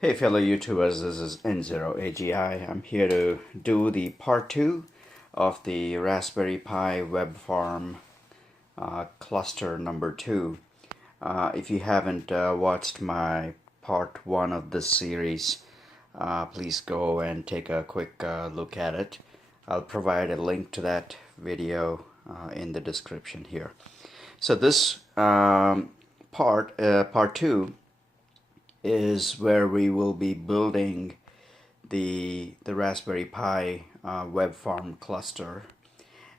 Hey fellow YouTubers, this is N0AGI. I'm here to do the part 2 of the Raspberry Pi web farm cluster number 2. If you haven't watched my part 1 of this series, please go and take a quick look at it. I'll provide a link to that video in the description here. So this part 2 is where we will be building the Raspberry Pi web farm cluster.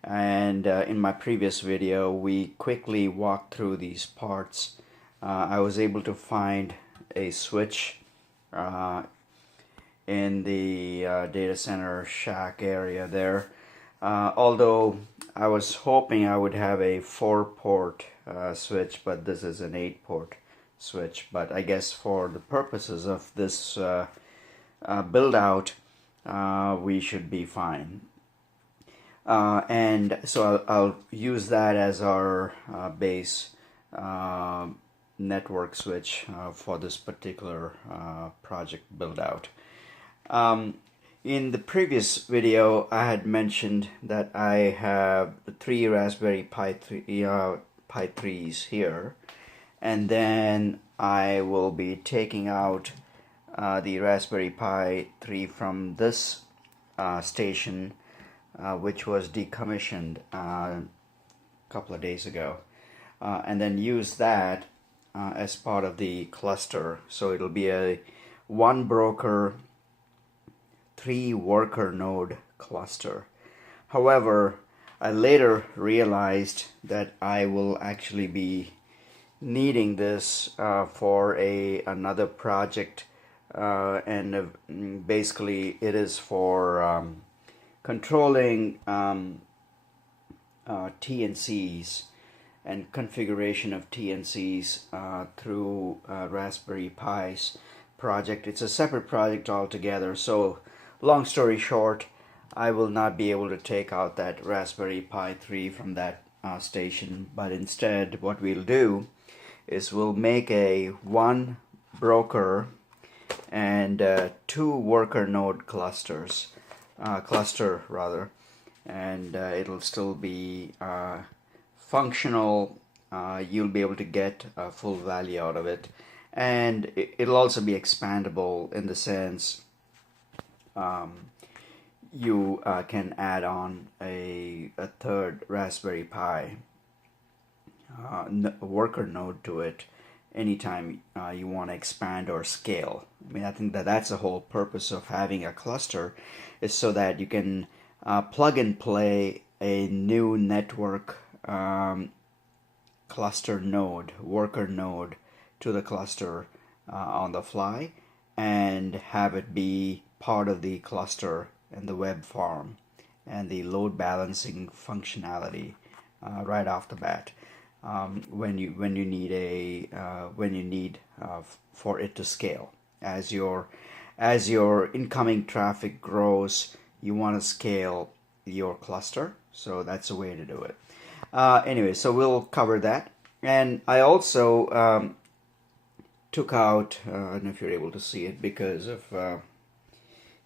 And in my previous video we quickly walked through these parts. I was able to find a switch in the data center shack area there, although I was hoping I would have a 4-port switch, but this is an 8-port switch. But I guess for the purposes of this build out, we should be fine. And so I'll use that as our base network switch for this particular project build out. In the previous video I had mentioned that I have 3 Raspberry Pi 3s here, and then I will be taking out the Raspberry Pi 3 from this station, which was decommissioned a couple of days ago, and then use that as part of the cluster. So it'll be a 1 broker 3 worker node cluster. However, I later realized that I will actually be needing this for another project, and basically it is for controlling TNCs and configuration of TNCs through Raspberry Pi's project. It's a separate project altogether, so long story short, I will not be able to take out that Raspberry Pi 3 from that station, but instead what we'll do is we'll make a 1 broker and 2 worker node cluster, and it'll still be functional. You'll be able to get a full value out of it, and it'll also be expandable in the sense you can add on a 3rd Raspberry Pi worker node to it anytime you want to expand or scale. I mean, I think that's the whole purpose of having a cluster, is so that you can plug and play a new network cluster node, worker node, to the cluster on the fly, and have it be part of the cluster and the web farm and the load balancing functionality right off the bat. When you need for it to scale, as your incoming traffic grows, you want to scale your cluster, so that's a way to do it. Anyway, so we'll cover that. And I also took out, I don't know if you're able to see it because of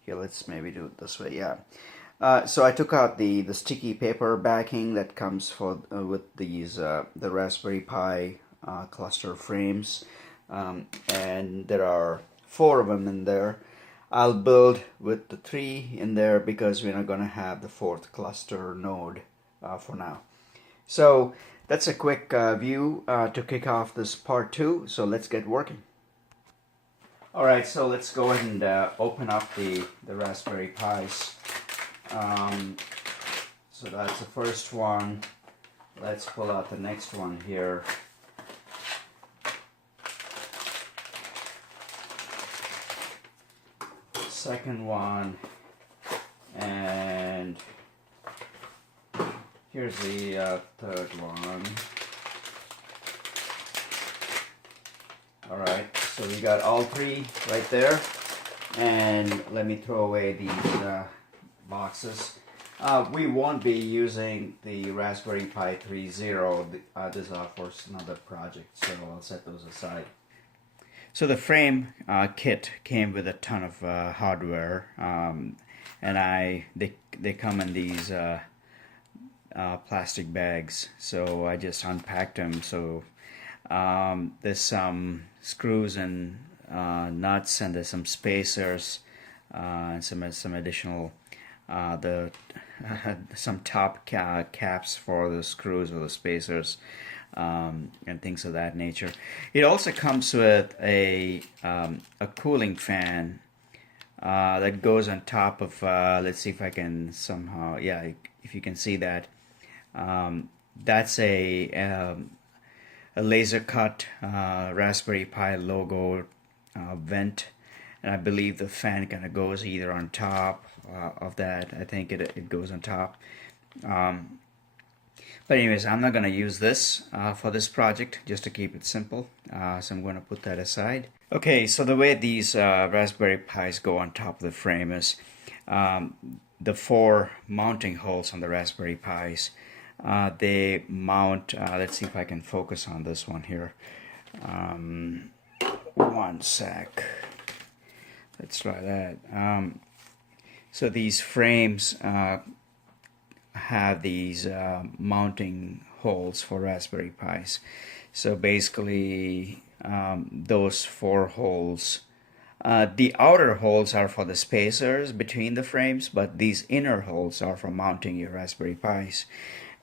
here, let's maybe do it this way. Yeah. So I took out the sticky paper backing that comes with these the Raspberry Pi cluster frames, and there are 4 of them in there. I'll build with the 3 in there because we're not going to have the 4th cluster node for now. So that's a quick view to kick off this part 2. So let's get working. Alright, so let's go ahead and open up the Raspberry Pis. So that's the first one. Let's pull out the next one here. Second one, and here's the 3rd one. Alright, so we got all 3 right there, and let me throw away these boxes. We won't be using the Raspberry Pi 3.0. This is for another project, so I'll set those aside. So the frame kit came with a ton of hardware, and they come in these plastic bags. So I just unpacked them. So there's some screws and nuts, and there's some spacers, and some additional some top caps for the screws or the spacers, and things of that nature. It also comes with a cooling fan that goes on top of. Let's see if I can somehow. Yeah, if you can see that. That's a laser cut Raspberry Pi logo vent, and I believe the fan kind of goes either on top of that. I think it goes on top. But anyways, I'm not going to use this for this project, just to keep it simple. So I'm going to put that aside. Okay, so the way these Raspberry Pis go on top of the frame is the 4 mounting holes on the Raspberry Pis. They mount, let's see if I can focus on this one here. One sec. Let's try that. So these frames have these mounting holes for Raspberry Pis. So basically, those 4 holes, the outer holes are for the spacers between the frames, but these inner holes are for mounting your Raspberry Pis.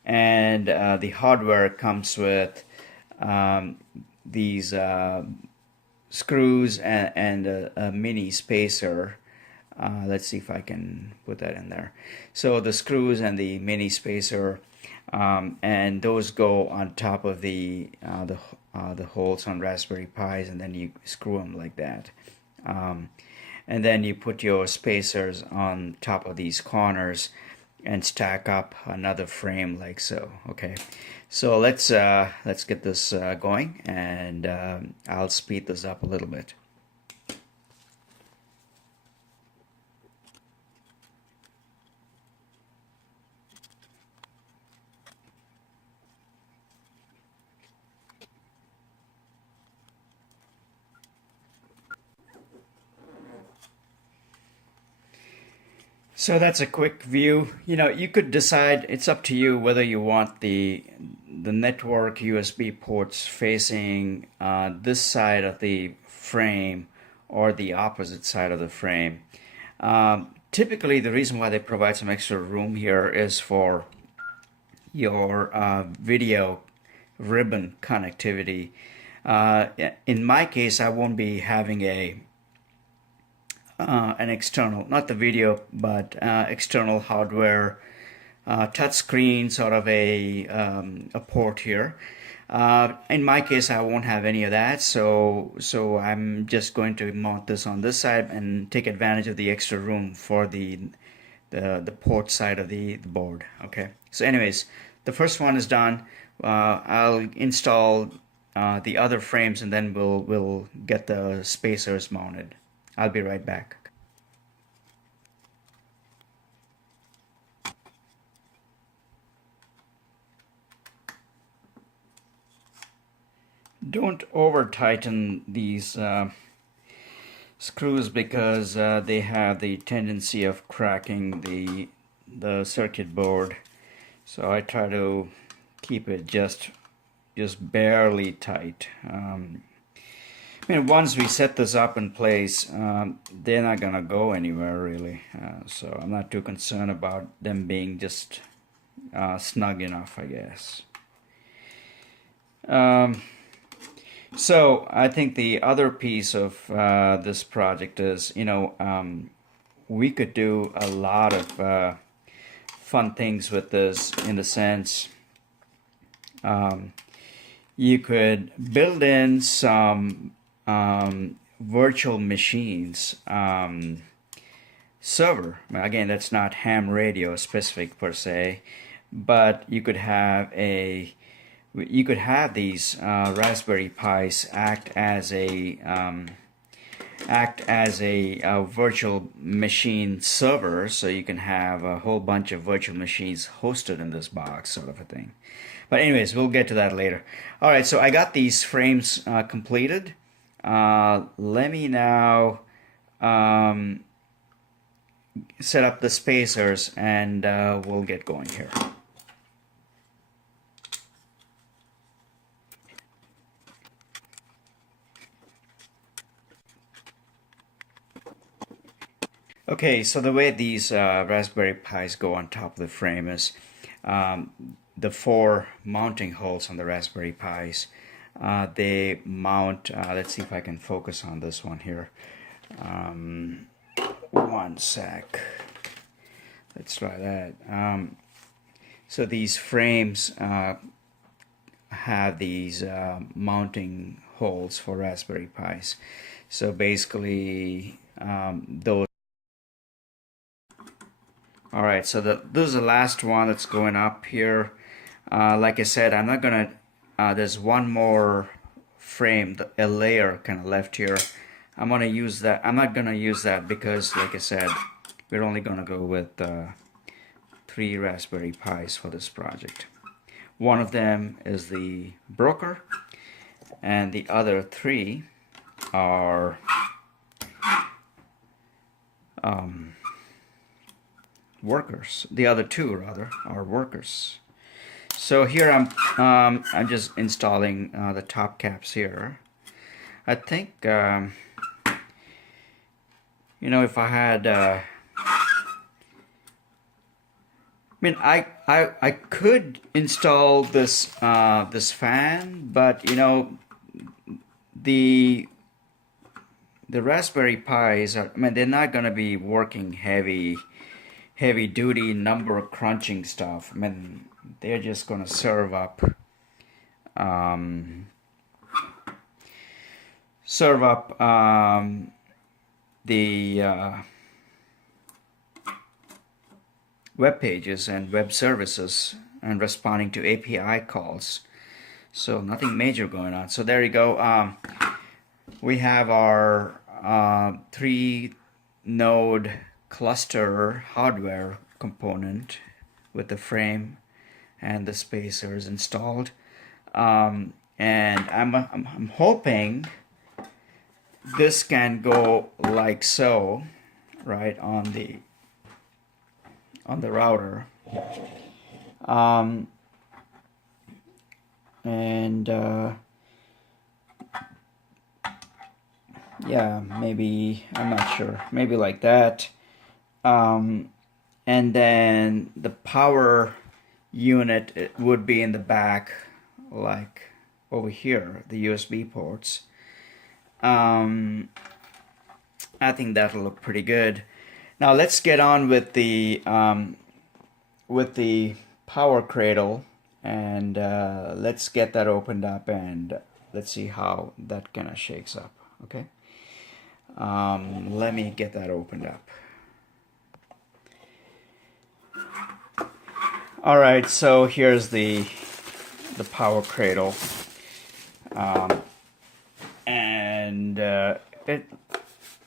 And the hardware comes with these screws and a mini spacer. Let's see if I can put that in there. So the screws and the mini spacer, and those go on top of the holes on Raspberry Pis, and then you screw them like that. And then you put your spacers on top of these corners and stack up another frame like so. Okay, so let's get this going, and I'll speed this up a little bit. So that's a quick view. You could decide, it's up to you whether you want the network USB ports facing this side of the frame or the opposite side of the frame. Typically, the reason why they provide some extra room here is for your video ribbon connectivity. In my case, I won't be having an external, not the video, but external hardware touchscreen sort of a port here. In my case, I won't have any of that, so I'm just going to mount this on this side and take advantage of the extra room for the port side of the board. Okay. So anyways, the first one is done. I'll install the other frames, and then we'll get the spacers mounted. I'll be right back. Don't over tighten these screws, because they have the tendency of cracking the circuit board. So I try to keep it just barely tight. Once we set this up in place, they're not gonna go anywhere really. So I'm not too concerned about them being just snug enough, I guess. So I think the other piece of this project is, we could do a lot of fun things with this, in the sense you could build in some virtual machines server. Again, that's not ham radio specific per se, but you could have these Raspberry Pis act as a virtual machine server, so you can have a whole bunch of virtual machines hosted in this box, sort of a thing. But anyways, we'll get to that later. All right, so I got these frames completed. let me now set up the spacers, and we'll get going here. Okay, so the way these Raspberry Pis go on top of the frame is the 4 mounting holes on the Raspberry Pis. They mount, let's see if I can focus on this one here. One sec. Let's try that. So these frames have these mounting holes for Raspberry Pis. So basically, those. Alright, so this is the last one that's going up here. Like I said, I'm not gonna, there's one more frame, a layer kind of left here. I'm gonna use that. I'm not gonna use that because, like I said, we're only gonna go with 3 Raspberry Pis for this project. One of them is the broker, and the other 3 are workers. The other 2 rather are workers. So here I'm just installing the top caps here. I think you know, if I had I mean, I could install this this fan, but you know, the Raspberry Pis are, I mean, they're not going to be working heavy duty number crunching stuff. I mean, they're just going to serve up the web pages and web services and responding to API calls. So nothing major going on. So there you go. We have our 3-node cluster hardware component with the frame and the spacers installed, and I'm hoping this can go like so, right, on the router, and yeah, maybe, I'm not sure, maybe like that. And then the power unit, it would be in the back, like over here, the USB ports. I think that'll look pretty good. Now let's get on with the Power Cradle, and let's get that opened up, and let's see how that kind of shakes up. Okay, let me get that opened up. All right, so here's the Power Cradle, and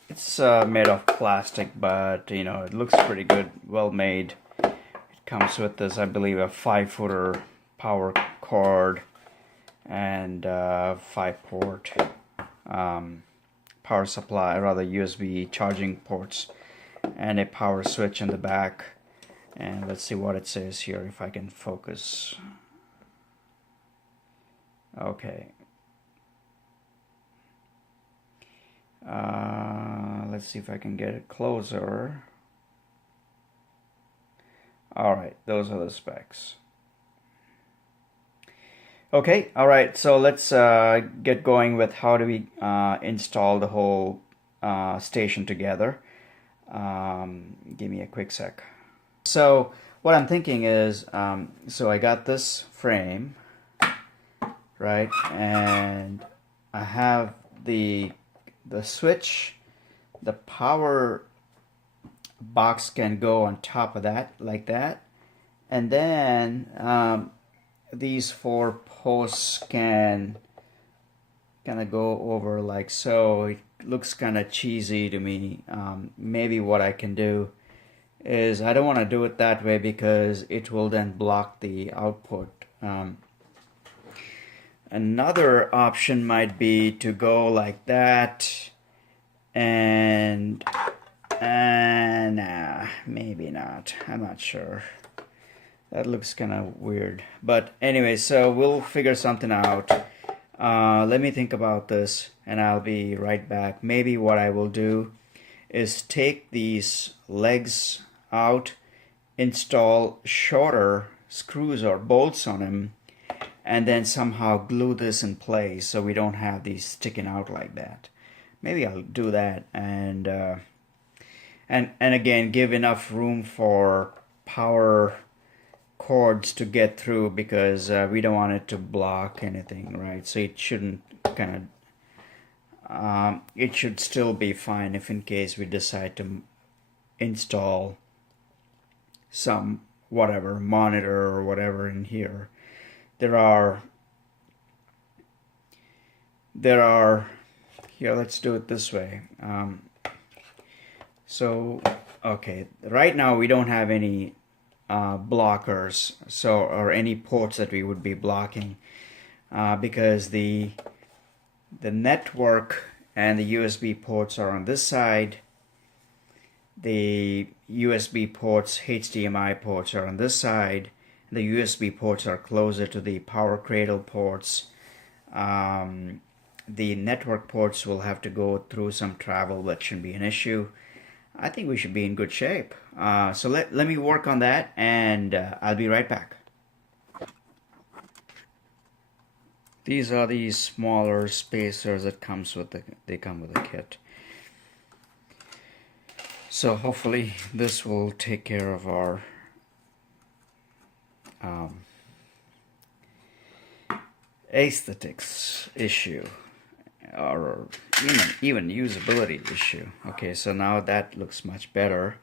it's made of plastic, but you know, it looks pretty good, well made. It comes with this, I believe, a 5-footer power cord and 5-port power supply, rather USB charging ports, and a power switch in the back. And let's see what it says here, if I can focus. Okay. Let's see if I can get it closer. Alright, those are the specs. Okay, alright, so let's get going with how do we install the whole station together. Give me a quick sec. So what I'm thinking is, so I got this frame, right, and I have the switch. The power box can go on top of that, like that, and then these 4 posts can kind of go over like so. It looks kind of cheesy to me. Maybe what I can do is, I don't want to do it that way because it will then block the output. another option might be to go like that, and nah, maybe not. I'm not sure. That looks kind of weird. But anyway, so we'll figure something out. Let me think about this, and I'll be right back. Maybe what I will do is take these legs out, install shorter screws or bolts on them, and then somehow glue this in place so we don't have these sticking out like that. Maybe I'll do that, and again give enough room for power cords to get through, because we don't want it to block anything, right? So it shouldn't kind of it should still be fine if in case we decide to install some whatever monitor or whatever in here. There are here, let's do it this way. So okay, right now we don't have any blockers, or any ports that we would be blocking, because the network and the USB ports are on this side. The USB ports, HDMI ports, are on this side. The USB ports are closer to the Power Cradle ports. The network ports will have to go through some travel. That shouldn't be an issue. I think we should be in good shape. So let me work on that, and I'll be right back. These are the smaller spacers that comes with they come with the kit. So hopefully this will take care of our aesthetics issue, or even usability issue. Okay, so now that looks much better,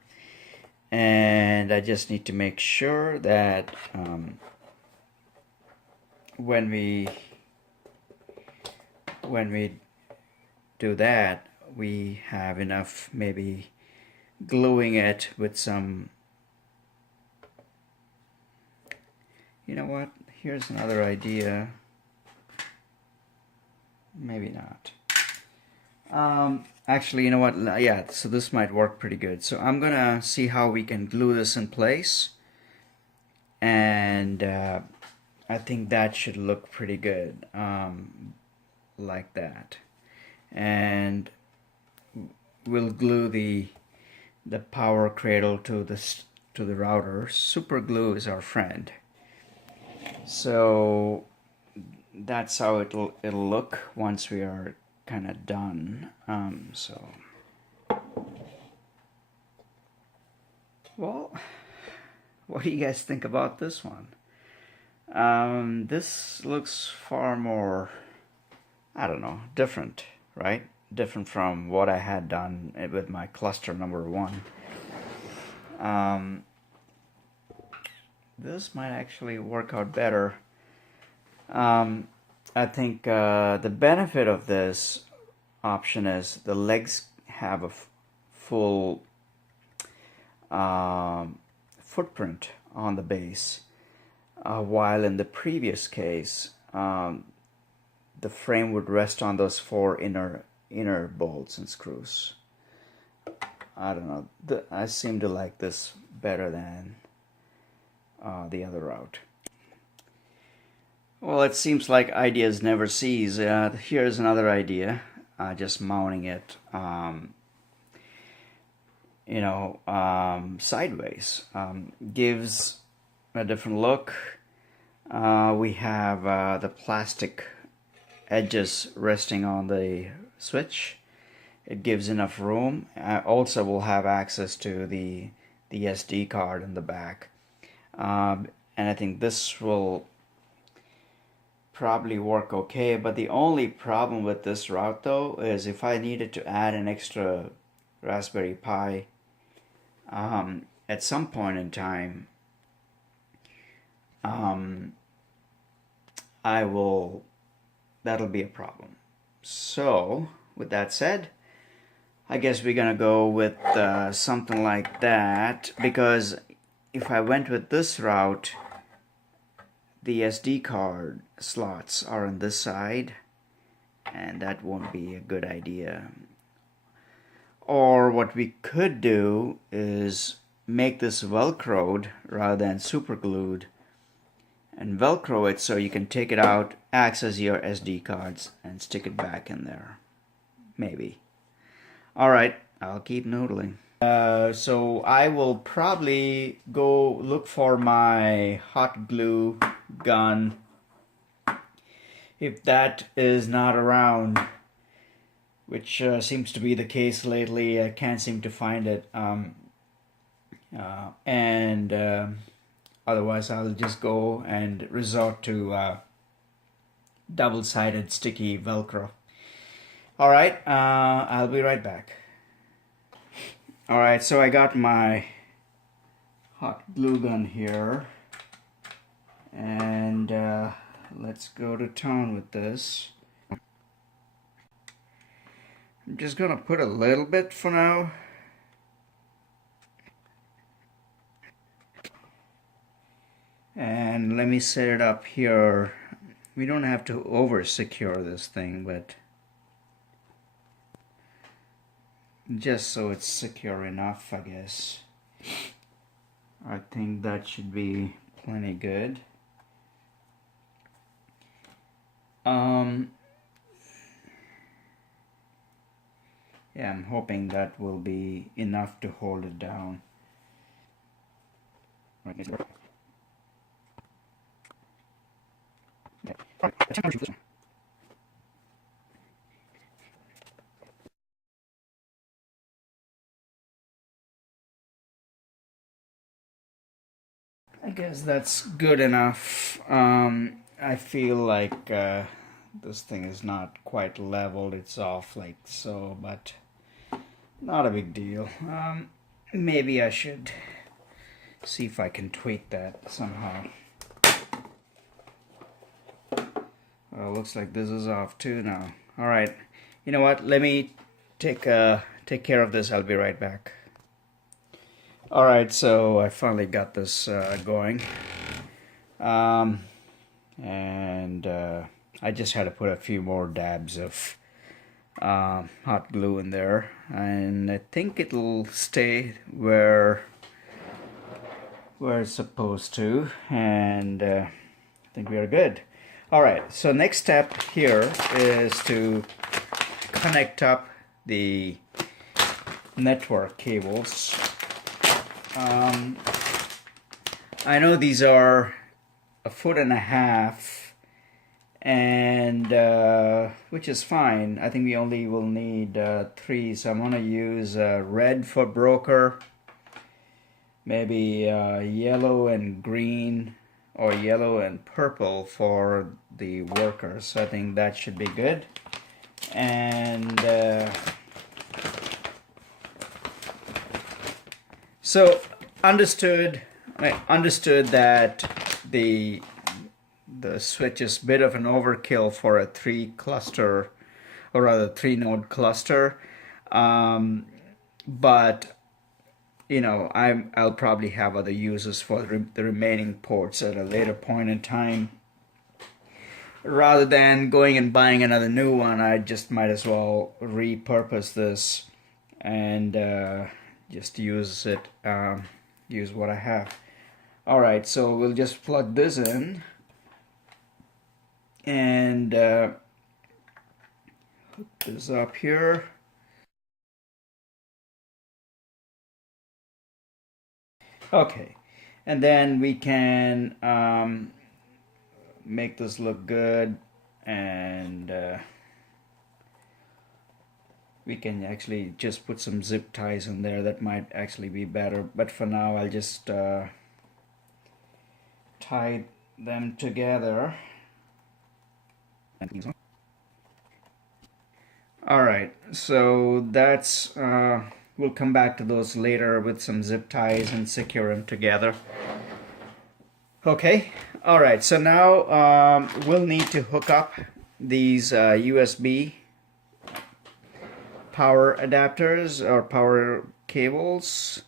and I just need to make sure that when we do that, we have enough, maybe gluing it with some, you know what, here's another idea. Maybe not. Actually, you know what, yeah, so this might work pretty good. So I'm gonna see how we can glue this in place, and I think that should look pretty good, like that. And we'll glue the Power Cradle to the router. Super glue is our friend. So that's how it'll look once we are kind of done. So, well, what do you guys think about this one? This looks far more, I don't know, different, right? Different from what I had done with my cluster number 1. This might actually work out better. I think the benefit of this option is the legs have a full footprint on the base, while in the previous case the frame would rest on those 4 inner bolts and screws. I don't know, I seem to like this better than the other route. Well, it seems like ideas never cease. Here's another idea, just mounting it sideways. Gives a different look. We have the plastic edges resting on the switch. It gives enough room. Also, we'll have access to the SD card in the back. And I think this will probably work okay, but the only problem with this route though is if I needed to add an extra Raspberry Pi at some point in time, that'll be a problem. So with that said, I guess we're gonna go with something like that, because if I went with this route, the SD card slots are on this side, and that won't be a good idea. Or what we could do is make this velcroed rather than super glued, and velcro it so you can take it out, access your SD cards, and stick it back in there. Maybe. Alright, I'll keep noodling. So I will probably go look for my hot glue gun. If that is not around, which seems to be the case lately, I can't seem to find it. Otherwise I'll just go and resort to double-sided sticky Velcro. Alright, I'll be right back. Alright, so I got my hot glue gun here, and let's go to town with this. I'm just gonna put a little bit for now. And let me set it up here. We don't have to over secure this thing, but just so it's secure enough, I guess. I think that should be plenty good. Yeah, I'm hoping that will be enough to hold it down. I guess that's good enough. I feel like this thing is not quite leveled. It's off like so, but not a big deal. Maybe I should see if I can tweak that somehow. Looks like this is off too now. Alright, you know what? Let me take care of this. I'll be right back. Alright, so I finally got this going. I just had to put a few more dabs of hot glue in there, and I think it'll stay where it's supposed to, and I think we are good. Alright, so next step here is to connect up the network cables. I know these are 1.5 feet, and which is fine. I think we only will need 3, so I'm gonna use red for broker, maybe yellow and green, or yellow and purple for the workers. So I think that should be good. And so understood that the switch is a bit of an overkill for a 3-cluster, or rather 3-node cluster, but you know, I'll probably have other uses for the remaining ports at a later point in time. Rather than going and buying another new one, I just might as well repurpose this and just use it, use what I have. Alright, so we'll just plug this in and hook this up here. Okay, and then we can make this look good, and we can actually just put some zip ties in there. That might actually be better, but for now I'll just tie them together. Alright, so that's we'll come back to those later with some zip ties and secure them together. Okay, alright, so now we'll need to hook up these USB power adapters or power cables,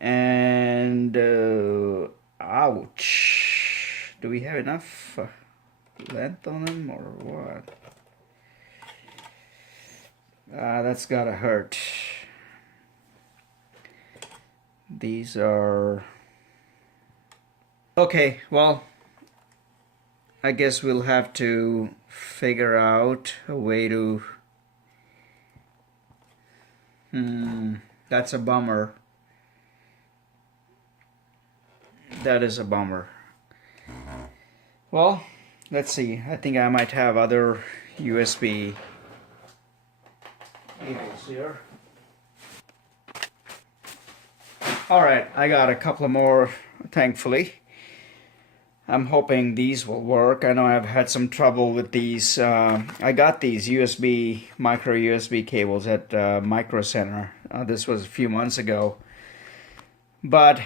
and ouch, Do we have enough length on them or what? That's gotta hurt. These are... Okay, well, I guess we'll have to figure out a way to... that's a bummer. That is a bummer. Well, let's see. I think I might have other USB cables here. Alright, I got a couple more, thankfully. I'm hoping these will work. I know I've had some trouble with these. I got these micro USB cables at Micro Center. This was a few months ago. But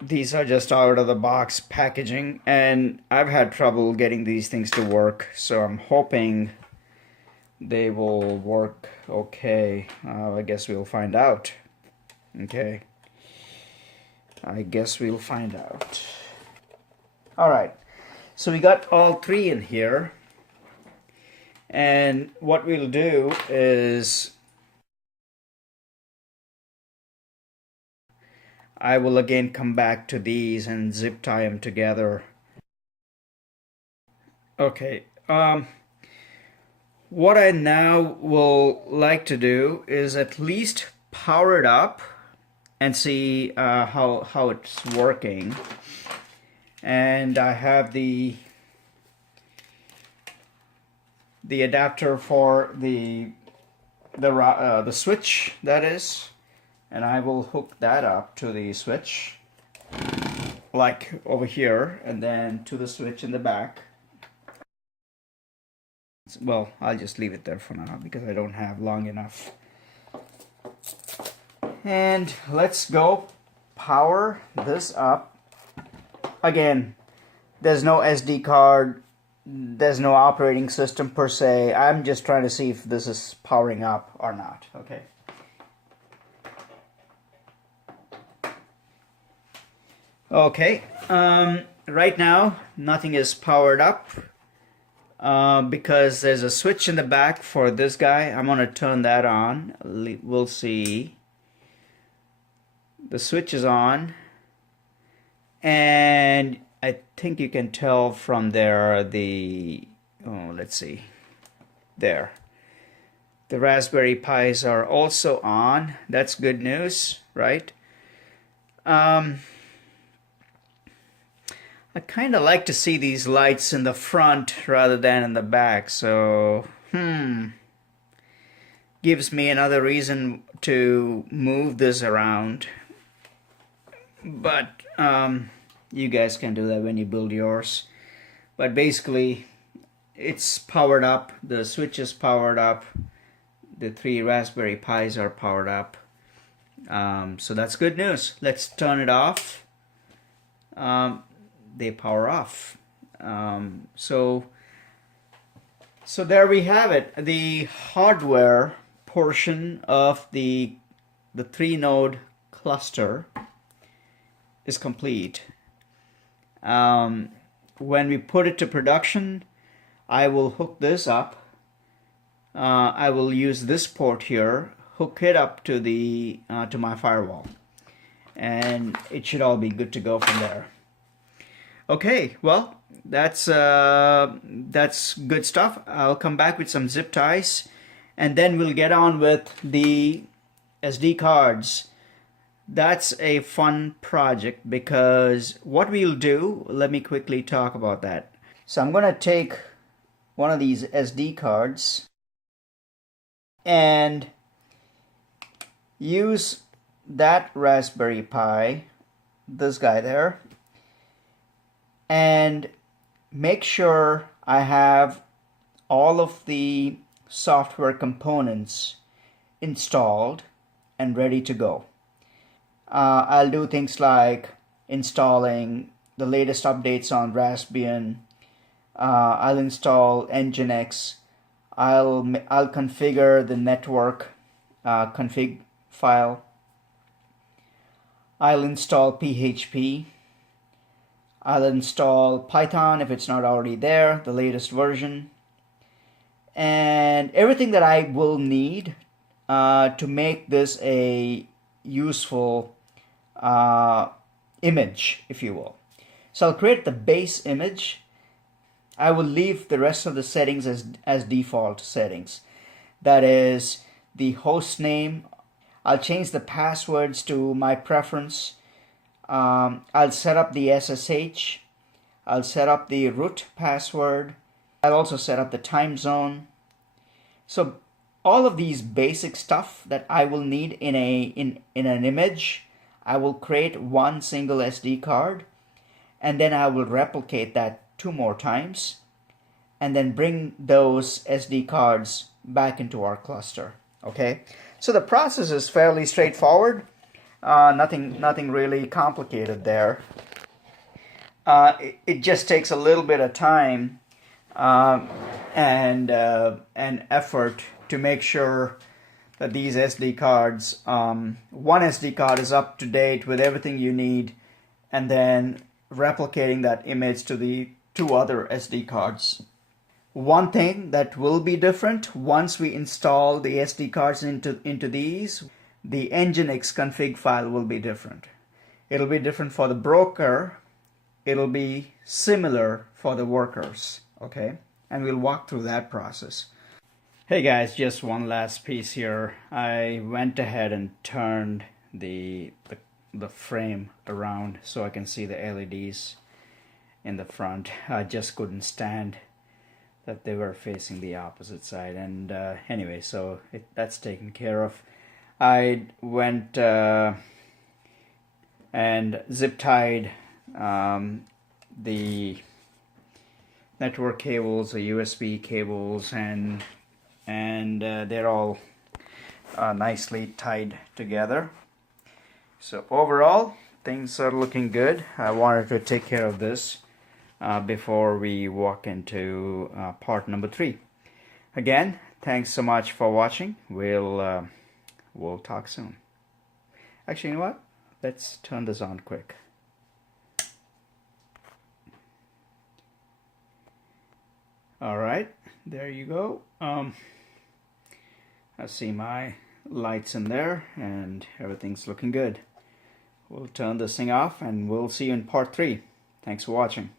these are just out of the box packaging, and I've had trouble getting these things to work. So I'm hoping they will work okay. I guess we'll find out. Okay. I guess we'll find out. Alright, so we got all three in here, and what we'll do is I will again come back to these and zip tie them together. Okay, what I now will like to do is at least power it up and see how it's working. And I have the adapter for the switch, that is, and I will hook that up to the switch, like over here, and then to the switch in the back. Well, I'll just leave it there for now because I don't have long enough. And let's go power this up. Again, there's no SD card, there's no operating system per se. I'm just trying to see if this is powering up or not. Okay. Okay, right now nothing is powered up because there's a switch in the back for this guy. I'm going to turn that on. We'll see. The switch is on. And I think you can tell from there let's see, there. The Raspberry Pis are also on. That's good news, right? I kind of like to see these lights in the front rather than in the back, so gives me another reason to move this around. But you guys can do that when you build yours. But basically, it's powered up. The switch is powered up. The three Raspberry Pis are powered up. So that's good news. Let's turn it off. They power off. So there we have it. The hardware portion of the 3-node cluster is complete. When we put it to production, I will hook this up. I will use this port here, hook it up to the to my firewall, and it should all be good to go from there. Okay, well, that's good stuff. I'll come back with some zip ties, and then we'll get on with the SD cards. That's a fun project because what we'll do, let me quickly talk about that. So I'm going to take one of these SD cards and use that Raspberry Pi, this guy there, and make sure I have all of the software components installed and ready to go. I'll do things like installing the latest updates on Raspbian. I'll install NGINX. I'll configure the network config file. I'll install PHP. I'll install Python if it's not already there, the latest version, and everything that I will need to make this a useful image, if you will. So I'll create the base image. I will leave the rest of the settings as default settings. That is the host name. I'll change the passwords to my preference. I'll set up the SSH. I'll set up the root password. I'll also set up the time zone. So all of these basic stuff that I will need in an image, I will create one single SD card, and then I will replicate that 2 more times, and then bring those SD cards back into our cluster. Okay, so the process is fairly straightforward. Nothing really complicated there. It just takes a little bit of time and effort to make sure that these SD cards, one SD card is up to date with everything you need, and then replicating that image to the 2 other SD cards. One thing that will be different once we install the SD cards into these, the NGINX config file will be different. It'll be different for the broker. It'll be similar for the workers. Okay, and we'll walk through that process. Hey guys, just one last piece here. I went ahead and turned the frame around so I can see the LEDs in the front. I just couldn't stand that they were facing the opposite side, and anyway, so that's taken care of. I went and zip tied the network cables, the USB cables, and they're all nicely tied together. So overall, things are looking good. I wanted to take care of this before we walk into part number 3. Again, thanks so much for watching. We'll talk soon. Actually, you know what? Let's turn this on quick. All right, there you go. I see my lights in there and everything's looking good. We'll turn this thing off and we'll see you in part 3. Thanks for watching.